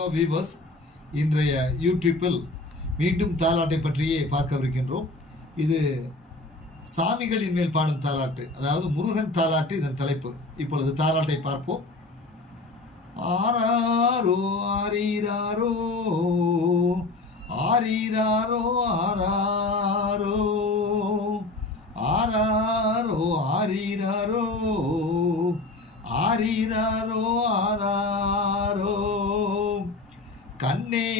Hello viewers, இன்றைய யூடியூப்பில் மீண்டும் தாலாட்டை பற்றியே பார்க்கவிருக்கின்றோம். இது சாமிகளின் மேல் பாடும் தாலாட்டு, அதாவது முருகன் தாலாட்டு இதன் தலைப்பு. இப்பொழுது தாலாட்டை பார்ப்போம். ஆராரோ ஆரீராரோ ஆரீராரோ ஆராரோ ஆராரோ ஆரீராரோ ஆரீராரோ ஆராரோ கண்ணே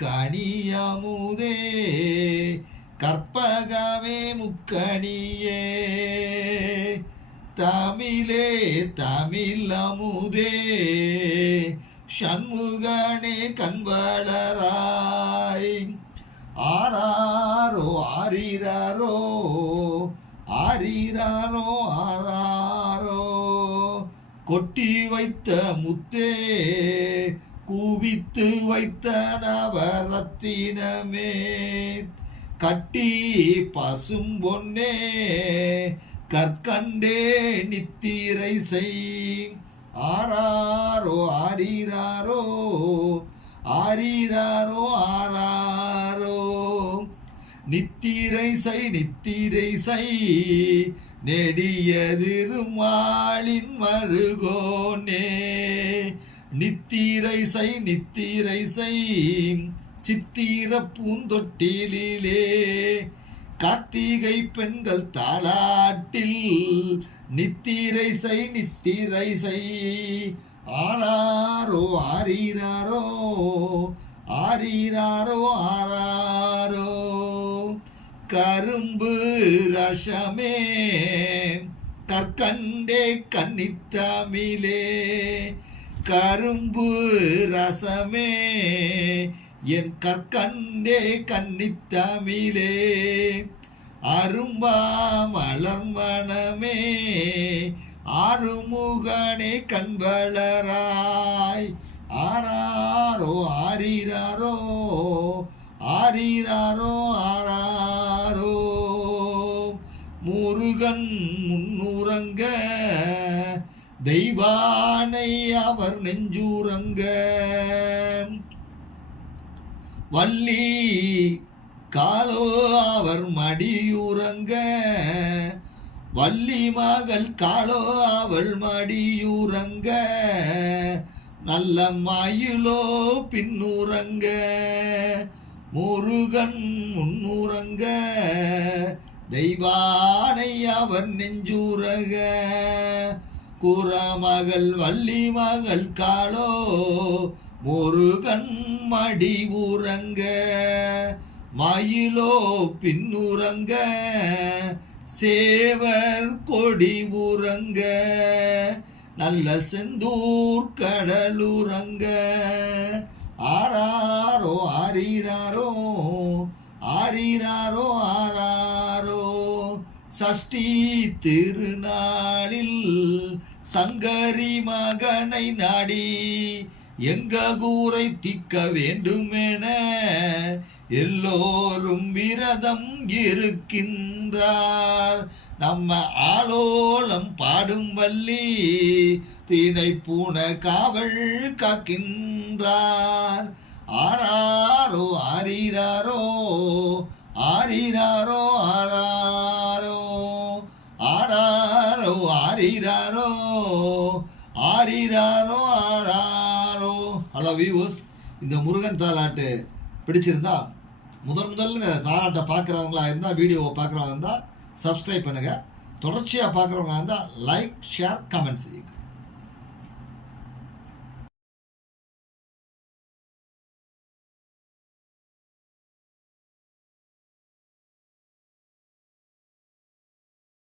கனியமுதே கற்பகமே முக்கணியே தமிழே தமிழமுதே சண்முகனே கண்வளராய் ஆராரோ ஆரீராரோ ஆரீராரோ ஆராரோ கொட்டி வைத்த முத்தே கூவித்து வைத்த நவரத்தினமே கட்டி பசும் பொன்னே கற்கண்டே நித்திரை செய் ஆராரோ ஆரீராரோ ஆரீராரோ ஆராரோ நித்திரை செய் நெடியதிருமாளின் மருகோனே நித்திரை செய் சித்திர பூந்தொட்டிலே கார்த்திகை பெண்கள் தாளாட்டில் நித்திரை செய் ஆராரோ ஆரீராரோ ஆரீராரோ ஆராரோ கரும்பு ரசமே கற்கண்டே கன்னித்தமிழே கரும்பு ரசமே என் கற்கண்டே கன்னித்தமிழே அரும்பா மலர்மணமே ஆறுமுகனே கண்வளராய் ஆராரோ ஆரீராரோ ஆரீராரோ ஆராரோ முருகன் முன்னுறங்க தெய்வானை அவர் நெஞ்சூரங்க வள்ளி காலோ அவர் மடியூரங்க வள்ளி மகள் காலோ அவள் மடியூரங்க நல்ல மயிலோ பின்னூரங்க முருகன் முன்னூரங்க தெய்வானை அவர் நெஞ்சூரக குறமகள் வள்ளி மகள் காலோ முருகன் மடி ஊரங்க மயிலோ பின்னுரங்க சேவர் கொடி ஊரங்க நல்ல செந்தூர் கடலுரங்க ஆராரோ ஆரீராரோ ஆரீராரோ ஆராரோ சஷ்டி திருநாளில் சங்கரி மகனை நாடி எங்க கூரை திக்க வேண்டுமென எல்லோரும் விரதம் இருக்கின்றார். நம்ம ஆலோலம் பாடும் வள்ளி தினை பூன காவல் காக்கின்றார். ஆராரோ ஆரீராரோ ஆரீராரோ ஆராரோ ஆராரோ ஆரீராரோ ஆரீராரோ ஆராரோ. ஹலோ வியூவர்ஸ், இந்த முருகன் தாலாட்டு பிடிச்சிருந்தா முதல்ல தாலாட்டை பார்க்குறவங்களா இருந்தால், வீடியோவை பார்க்குறவங்க இருந்தால் சப்ஸ்கிரைப் பண்ணுங்கள். தொடர்ச்சியாக பார்க்குறவங்களா இருந்தால் லைக், ஷேர், கமெண்ட் செய்யுங்க.